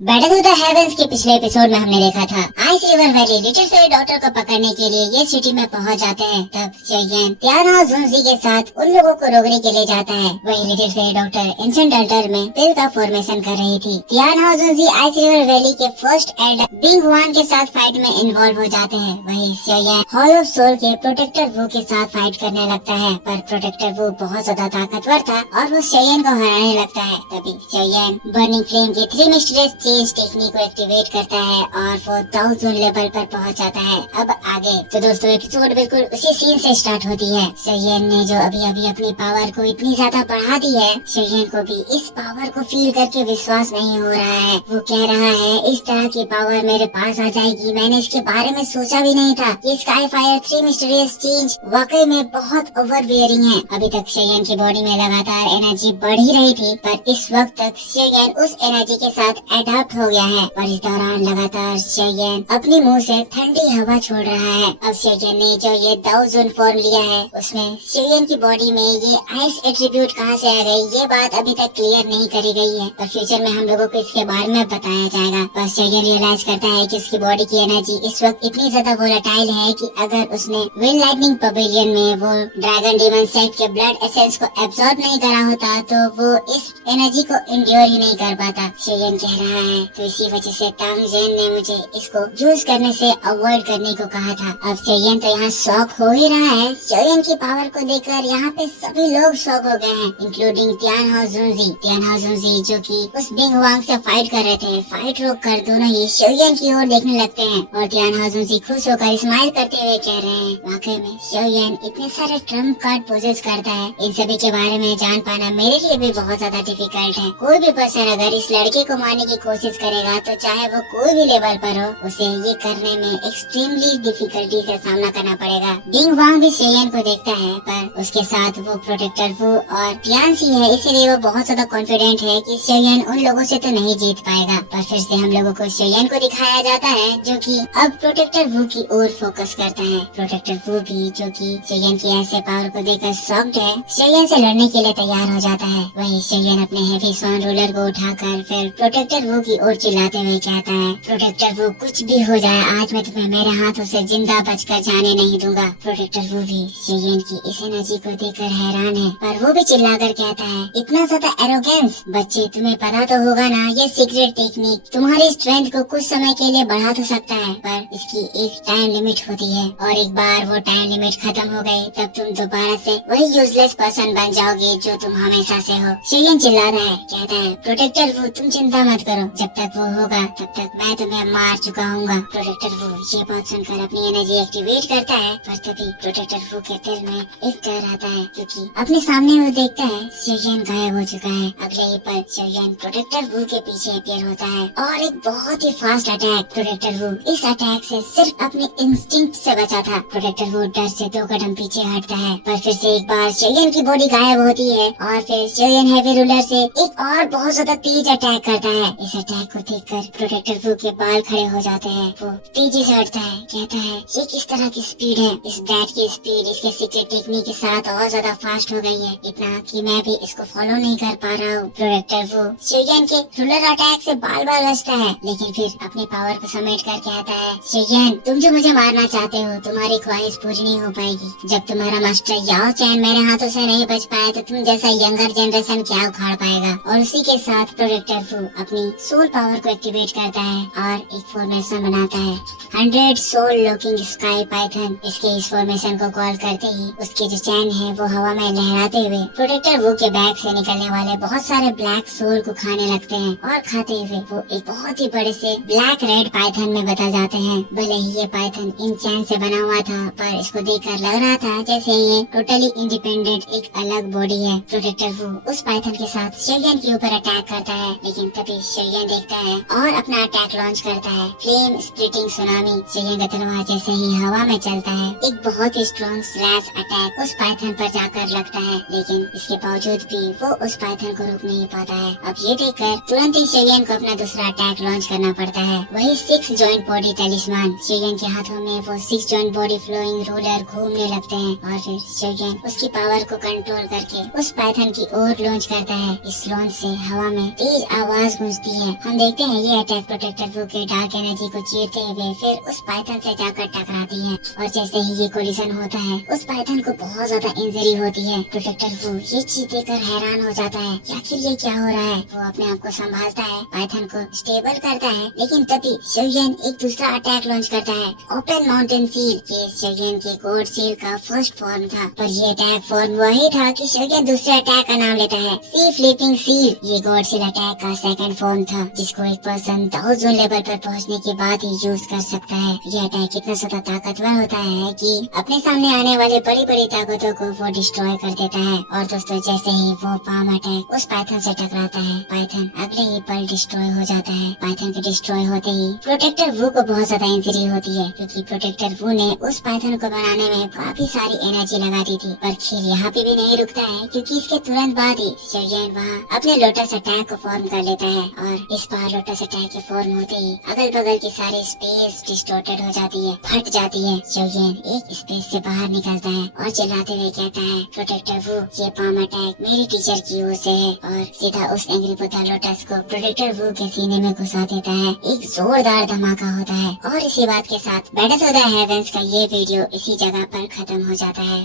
Battle to the heavens के पिछले episode में हमने देखा था ice river valley little fairy doctor को पकड़ने के लिए ये सिटी में पहुंच जाते हैं। तब शेयन तियाना और जुनजी के साथ उन लोगों को रोकने के लिए जाता है। वही little fairy doctor ancient alter में पिल का फॉर्मेशन कर रही थी। तियाना और जुनजी आइस रिवर वैली के फर्स्ट एल्डर बिंग हुआन के साथ फाइट में इन्वॉल्व हो जाते हैं। वही शेयन हॉल ऑफ सोल के प्रोटेक्टर वू के साथ फाइट करने लगता है, पर प्रोटेक्टर वू बहुत ज्यादा ताकतवर था और वो शेयन को हराने लगता है। तभी शेयन बर्निंग फ्लेम के 3 मिस्टीरियस चेंज टेक्निक को एक्टिवेट करता है और वो 1000 लेवल पर पहुंच जाता है। अब आगे तो दोस्तों एपिसोड बिल्कुल उसी सीन से स्टार्ट होती है। शेयन ने जो अभी अभी अपनी पावर को इतनी ज्यादा बढ़ा दी है, शेयन को भी इस पावर को फील करके विश्वास नहीं हो रहा है। वो कह रहा है इस तरह की पावर मेरे पास आ जाएगी, मैंने इसके बारे में सोचा भी नहीं था। ये स्काई फायर 3 मिस्टीरियस चेंज वाकई में बहुत ओवरवेयरिंग है। अभी तक शेयन की बॉडी में लगातार एनर्जी बढ़ ही रही थी, पर इस वक्त तक शेयन उस एनर्जी के साथ एडॉप्ट हो गया है और इस दौरान लगातार शेयन अपने मुंह से ठंडी हवा छोड़ रहा है। अब शेयन ने जो ये दाउजन फॉर्म लिया है उसमें शेयन की बॉडी में ये आइस एट्रीब्यूट कहाँ से आ गई, ये बात अभी तक क्लियर नहीं करी गई है, पर फ्यूचर में हम लोगों को इसके बारे में बताया जाएगा। बस शेयन रियलाइज करता है कि उसकी बॉडी की एनर्जी इस वक्त इतनी ज्यादा वोलेटाइल है कि अगर उसने विंड लाइटनिंग पवेलियन में वो ड्रैगन डीमन सेट के ब्लड एसेंस को एब्सॉर्ब नहीं करा होता तो वो इस एनर्जी को इंड्योर ही नहीं कर पाता। शेयन कह रहा है तो इसी वजह से तांग जेन ने मुझे इसको यूज करने से अवॉइड करने को कहा था। अब शेयन तो यहाँ शॉक हो ही रहा है। शेयन की पावर को देखकर यहाँ पे सभी लोग शॉक हो गए हैं, इंक्लूडिंग तियाना जुनजी जो कि उस बिंग हुआंग से फाइट कर रहे थे। फाइट रोक कर दोनों ही शेयन की ओर देखने लगते हैं और तियाना जुनजी खुश होकर स्माइल करते हुए कह रहे हैं वाकई में शेयन इतने सारे ट्रम्प कार्ड पोजेस करता है, इन सभी के बारे में जान पाना मेरे लिए भी बहुत ज्यादा डिफिकल्ट है। कोई भी पर्सन अगर इस लड़के को मारने की कोशिश करेगा तो चाहे वो कोई भी लेवल पर हो, उसे ये करने में एक्सट्रीमली डिफिकल्टी से सामना करना पड़ेगा। बिंग हुआंग भी शेयन को देखता है, पर उसके साथ वो प्रोटेक्टर वू और तियानसी है, इसीलिए वो बहुत ज्यादा कॉन्फिडेंट है कि शेयन उन लोगों से तो नहीं जीत पाएगा। पर फिर से हम लोगों को शेयन को दिखाया जाता है जो कि अब प्रोटेक्टर वू की ओर फोकस करता है। प्रोटेक्टर वू भी जो कि शेयन की ऐसे पावर को देखकर शॉक्ड है, शेयन से लड़ने के लिए तैयार हो जाता है। वही शेयन अपने हेवी स्वान रूलर को उठाकर फिर प्रोटेक्टर वू की ओर चिल्लाते हुए कहता है प्रोटेक्टर वू कुछ भी हो जाए आज मैं तुम्हें मेरे हाथों से जिंदा बचकर जाने नहीं दूंगा। प्रोटेक्टर वू भी शेयन की इस एनर्जी को देखकर हैरान है, पर वो भी चिल्लाकर कहता है इतना ज्यादा एरोगेंस, बच्चे तुम्हें पता तो होगा ना ये सीक्रेट टेक्निक तुम्हारी स्ट्रेंथ को कुछ समय के लिए बढ़ा तो सकता है, पर इसकी एक टाइम लिमिट होती है और एक बार वो टाइम लिमिट खत्म हो गई तब तुम दोबारा से वही यूजलेस पर्सन बन जाओगे जो तुम हमेशा से हो। शेयन चिल्लाता है, कहता है प्रोटेक्टर वू तुम चिंता मत करो, जब तक वो होगा तब तक मैं तुम्हें मार चुका हूँ। प्रोटेक्टर वू ये बात सुनकर अपनी एनर्जी एक्टिवेट करता है, पर तभी प्रोटेक्टर वू के दिल में एक डर आता है क्योंकि अपने सामने वो देखता है शेयन गायब हो चुका है। अगले ही पल शेयन प्रोटेक्टर वू के पीछे अपीयर होता है और एक बहुत ही फास्ट अटैक। प्रोटेक्टर वू इस अटैक से सिर्फ अपने इंस्टिंक्ट से बचा था। प्रोटेक्टर वू डर से 2 कदम पीछे हटता है, पर फिर से एक बार शेयन की बॉडी गायब होती है और फिर शेयन हैवी रूलर से एक और बहुत ज्यादा तेज अटैक करता है। इस अटैक को देखकर प्रोटेक्टर वू के बाल खड़े हो जाते हैं। वो तेजी से हटता है, कहता है ये किस तरह की स्पीड है, इस बैट की स्पीड इसके सीक्रेट टेक्निक के साथ और ज्यादा फास्ट हो गई है, इतना कि मैं भी इसको फॉलो नहीं कर पा रहा हूँ। प्रोटेक्टर वू शेयन के रूलर अटैक से बाल बाल बचता है, लेकिन फिर अपनी पावर को समेट कर कहता है शेयन तुम जो मुझे मारना चाहते हो तुम्हारी ख्वाहिश पूरी नहीं हो पाएगी। जब तुम्हारा मास्टर याओ चैन मेरे हाथों से नहीं बच पाया तो तुम जैसा यंगर जनरेशन क्या उखाड़ पाएगा। और उसी के साथ प्रोटेक्टर वू अपनी सोल पावर को एक्टिवेट करता है और एक फॉर्मेशन बनाता है 100 सोल लॉकिंग स्काई पाइथन। इसके इस फॉर्मेशन को कॉल करते ही उसके जो चैन है वो हवा में लहराते हुए प्रोटेक्टर वू के बैग से निकलने वाले बहुत सारे ब्लैक सोल को खाने लगते हैं और खाते हुए वो एक बहुत ही बड़े से ब्लैक रेड पाइथन में बदल जाते हैं। भले ही ये पाइथन इन चैन से बना हुआ था, पर इसको देखकर लग रहा था जैसे ये टोटली इंडिपेंडेंट एक अलग बॉडी है। प्रोटेक्टर वू उस पाइथन के साथ शेयन के ऊपर अटैक करता है, लेकिन तभी शेयन देखता है और अपना अटैक लॉन्च करता है फ्लेम स्प्लिटिंग सुनामी। शेयन का तलवार जैसे ही हवा में चलता है एक बहुत ही स्ट्रॉन्ग स्लैश अटैक उस पाइथन पर जाकर लगता है, लेकिन इसके बावजूद भी वो उस पाइथन को रोक नहीं पाता है। अब ये देखकर तुरंत ही शेयन को अपना दूसरा अटैक लॉन्च करना पड़ता है, वही 6 जॉइंट बॉडी टैलिस्मान। शेयन के हाथों में वो 6 जॉइंट बॉडी फ्लोइंग रूलर घूमने लगते हैं और फिर शेयन उसकी पावर को कंट्रोल करके उस पाइथन की ओर लॉन्च करता है। इस लॉन्च से हवा में तेज आवाज गूंजती है है। हम देखते हैं ये अटैक प्रोटेक्टर वू के डार्क एनर्जी को चीरते हुए फिर उस पाइथन से जाकर टकराती है और जैसे ही ये कोलिजन होता है उस पाइथन को बहुत ज्यादा इंजरी होती है। प्रोटेक्टर वू ये चीज देखकर हैरान हो जाता है कि आखिर ये क्या हो रहा है। वो अपने आप को संभालता है, पाइथन को स्टेबल करता है, लेकिन तभी शोयन एक दूसरा अटैक लॉन्च करता है, ओपन माउंटेन सील। ये शोयन के गॉड सील का फर्स्ट फॉर्म था, पर ये अटैक फॉर्म वही था कि शोयन दूसरे अटैक का नाम लेता है, सी फ्लिपिंग सील। ये गॉड सील अटैक का सेकंड फॉर्म था जिसको एक पर्सन दाउ जोन लेवल पर पहुंचने के बाद ही यूज कर सकता है। ये अटैक इतना ज्यादा ताकतवर होता है कि अपने सामने आने वाली बड़ी बड़ी ताकतों को वो डिस्ट्रॉय कर देता है। और दोस्तों जैसे ही वो पाम अटैक उस पाइथन से टकराता है, पाइथन अगले ही पल डिस्ट्रॉय हो जाता है। पाइथन के डिस्ट्रॉय होते ही प्रोटेक्टर वू को बहुत ज्यादा इंजरी होती है क्योंकि प्रोटेक्टर वू ने उस पाइथन को बनाने में काफी सारी एनर्जी लगा दी थी। पर खेल यहाँ पे भी नहीं रुकता है क्योंकि इसके तुरंत बाद ही शोयन वहाँ अपने लोटस अटैक को फॉर्म कर लेता है और इस बार लोटस अटैक के फॉर्म होते ही अगल बगल की सारी स्पेस डिस्टॉर्टेड हो जाती है, फट जाती है। शोयन एक स्पेस से बाहर निकलता है और चिल्लाते हुए कहता है, प्रोटेक्टर वू ये पाम अटैक मेरी टीचर की ओर से है, और सीधा उस एंग्री बुद्धा लोटस को प्रोटेक्टर वू के सीने में घुसा देता है। एक जोरदार धमाका होता है और इसी बात के साथ बैटल ऑफ द हेवेंस का ये वीडियो इसी जगह पर खत्म हो जाता है।